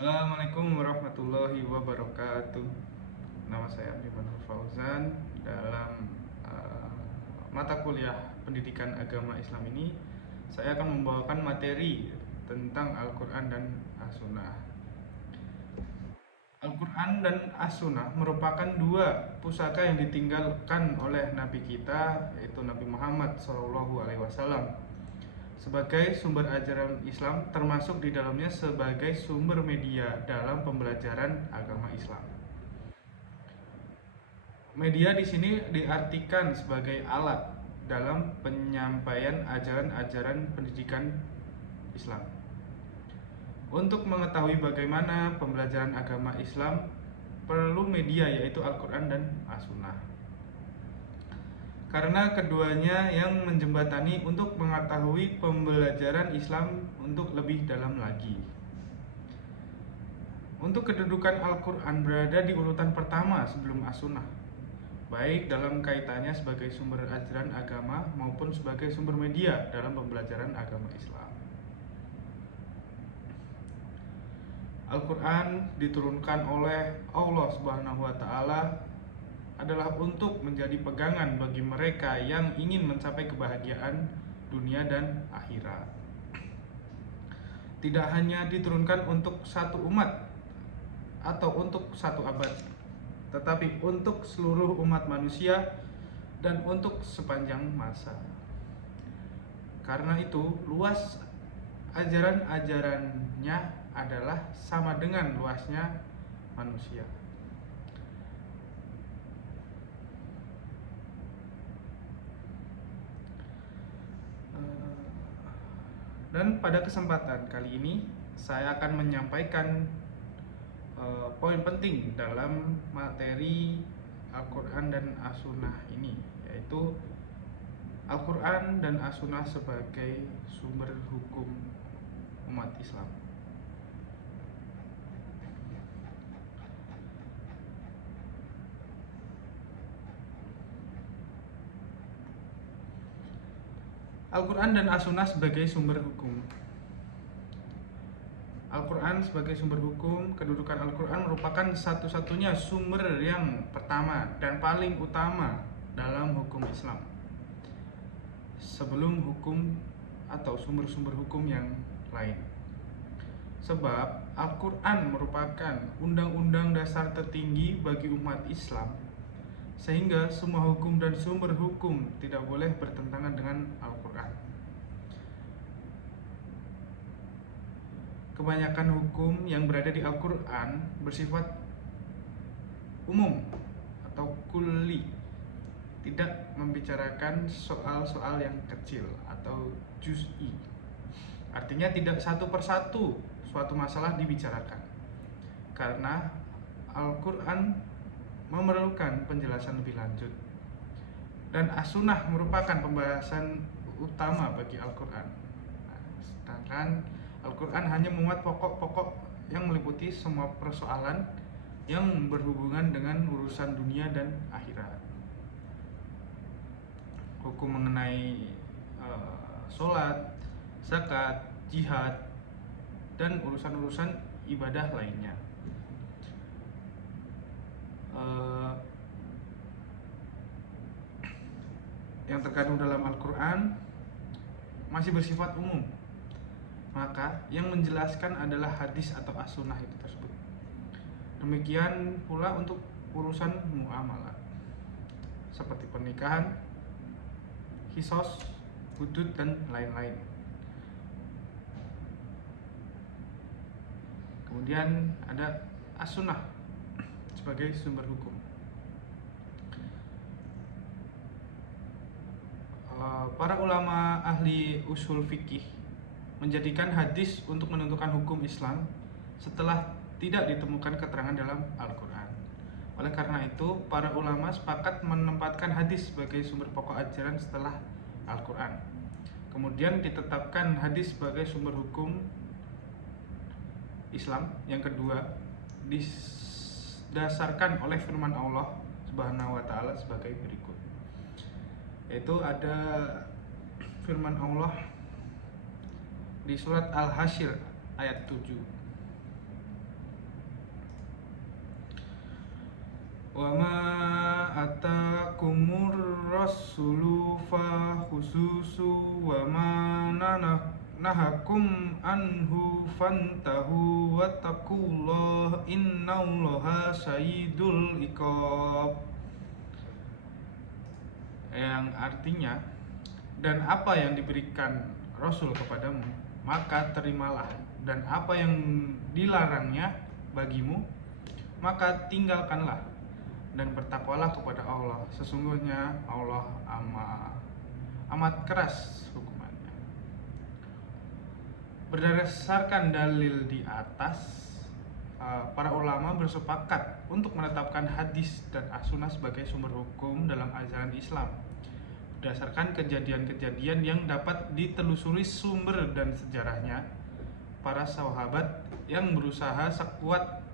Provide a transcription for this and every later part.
Assalamualaikum warahmatullahi wabarakatuh. Nama saya Abdiman Fauzan. Dalam uh, mata kuliah Pendidikan Agama Islam ini, saya akan membawakan materi tentang Al-Quran dan As-Sunnah. Al-Quran dan As-Sunnah merupakan dua pusaka yang ditinggalkan oleh Nabi kita, yaitu Nabi Muhammad SAW, sebagai sumber ajaran Islam, termasuk di dalamnya sebagai sumber media dalam pembelajaran agama Islam. Media di sini diartikan sebagai alat dalam penyampaian ajaran-ajaran pendidikan Islam. Untuk mengetahui bagaimana pembelajaran agama Islam, perlu media yaitu Al-Quran dan As-Sunnah. Karena keduanya yang menjembatani untuk mengetahui pembelajaran Islam untuk lebih dalam lagi. Untuk kedudukan Al-Quran berada di urutan pertama sebelum As-Sunnah, baik dalam kaitannya sebagai sumber ajaran agama maupun sebagai sumber media dalam pembelajaran agama Islam. Al-Quran diturunkan oleh Allah Subhanahu wa Ta'ala adalah untuk menjadi pegangan bagi mereka yang ingin mencapai kebahagiaan dunia dan akhirat. Tidak hanya diturunkan untuk satu umat atau untuk satu abad, tetapi untuk seluruh umat manusia dan untuk sepanjang masa. Karena itu, luas ajaran-ajarannya adalah sama dengan luasnya manusia. Dan pada kesempatan kali ini saya akan menyampaikan poin penting dalam materi Al-Quran dan As-Sunnah ini, yaitu Al-Quran dan As-Sunnah sebagai sumber hukum umat Islam. Al-Quran dan As-Sunnah sebagai sumber hukum. Al-Quran sebagai sumber hukum, kedudukan Al-Quran merupakan satu-satunya sumber yang pertama dan paling utama dalam hukum Islam, sebelum hukum atau sumber-sumber hukum yang lain. Sebab Al-Quran merupakan undang-undang dasar tertinggi bagi umat Islam, sehingga semua hukum dan sumber hukum tidak boleh bertentangan dengan Al-Quran. Kebanyakan hukum yang berada di Al-Quran bersifat umum atau kulli, tidak membicarakan soal-soal yang kecil atau juz'i. Artinya tidak satu persatu suatu masalah dibicarakan, karena Al-Quran memerlukan penjelasan lebih lanjut, dan As-Sunnah merupakan pembahasan utama bagi Al-Quran. Sedangkan Al-Quran hanya memuat pokok-pokok yang meliputi semua persoalan yang berhubungan dengan urusan dunia dan akhirat. Hukum mengenai sholat, zakat, jihad, dan urusan-urusan ibadah lainnya. Yang terkandung dalam Al-Quran masih bersifat umum, maka yang menjelaskan adalah hadis atau as-sunnah itu tersebut. Demikian pula untuk urusan muamalah seperti pernikahan, kisos, hudud, dan lain-lain. Kemudian ada as-sunnah sebagai sumber hukum. Para ulama ahli usul fikih menjadikan hadis untuk menentukan hukum Islam setelah tidak ditemukan keterangan dalam Al-Quran. Oleh karena itu, para ulama sepakat menempatkan hadis sebagai sumber pokok ajaran setelah Al-Quran. Kemudian ditetapkan hadis sebagai sumber hukum Islam yang kedua, didasarkan oleh firman Allah Subhanahu wa Ta'ala sebagai berikut. Yaitu ada firman Allah di surat Al-Hasyr ayat 7. wa ma atakumur rasulu fakhususu wa ma nahakum anhu fantahu wattaqullah innallaha syadidul iqab, yang artinya, dan apa yang diberikan Rasul kepadamu maka terimalah, dan apa yang dilarangnya bagimu maka tinggalkanlah, dan bertakwalah kepada Allah, sesungguhnya Allah amat keras hukumannya. Berdasarkan dalil di atas, para ulama bersepakat untuk menetapkan hadis dan as-sunnah sebagai sumber hukum dalam ajaran Islam berdasarkan kejadian-kejadian yang dapat ditelusuri sumber dan sejarahnya para sahabat yang berusaha sekuat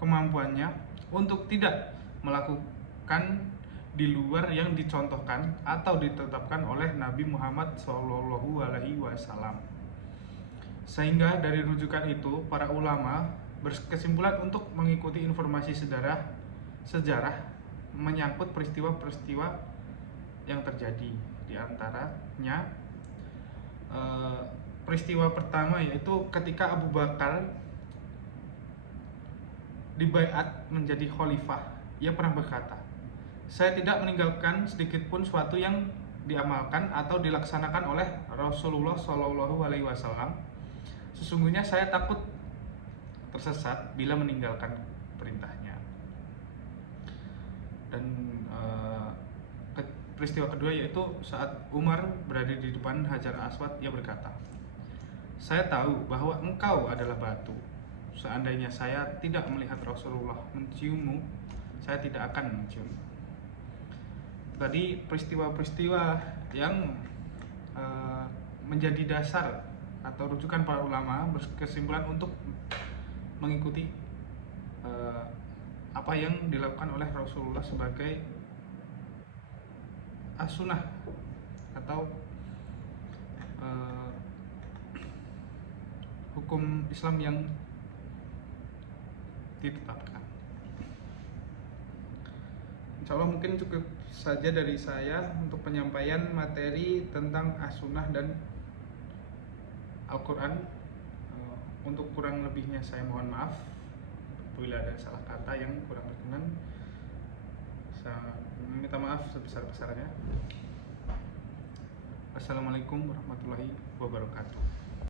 kemampuannya untuk tidak melakukan di luar yang dicontohkan atau ditetapkan oleh Nabi Muhammad SAW. Sehingga dari rujukan itu, para ulama berkesimpulan untuk mengikuti informasi sejarah menyangkut peristiwa-peristiwa yang terjadi. Di antaranya peristiwa pertama yaitu ketika Abu Bakar dibaiat menjadi khalifah. Ia pernah berkata, "Saya tidak meninggalkan sedikit pun suatu yang diamalkan atau dilaksanakan oleh Rasulullah SAW. Sesungguhnya saya takut tersesat bila meninggalkan perintahnya." Dan peristiwa kedua yaitu saat Umar berada di depan Hajar Aswad, ia berkata, "Saya tahu bahwa engkau adalah batu. Seandainya saya tidak melihat Rasulullah menciummu, saya tidak akan menciummu." Tadi peristiwa-peristiwa yang menjadi dasar atau rujukan para ulama berkesimpulan untuk mengikuti apa yang dilakukan oleh Rasulullah sebagai as-sunnah atau hukum Islam yang ditetapkan. Insya Allah mungkin cukup saja dari saya untuk penyampaian materi tentang as-sunnah dan Al-Quran. Untuk kurang lebihnya saya mohon maaf apabila ada salah kata yang kurang berkenan. Saya meminta maaf sebesar-besarnya. Assalamualaikum warahmatullahi wabarakatuh.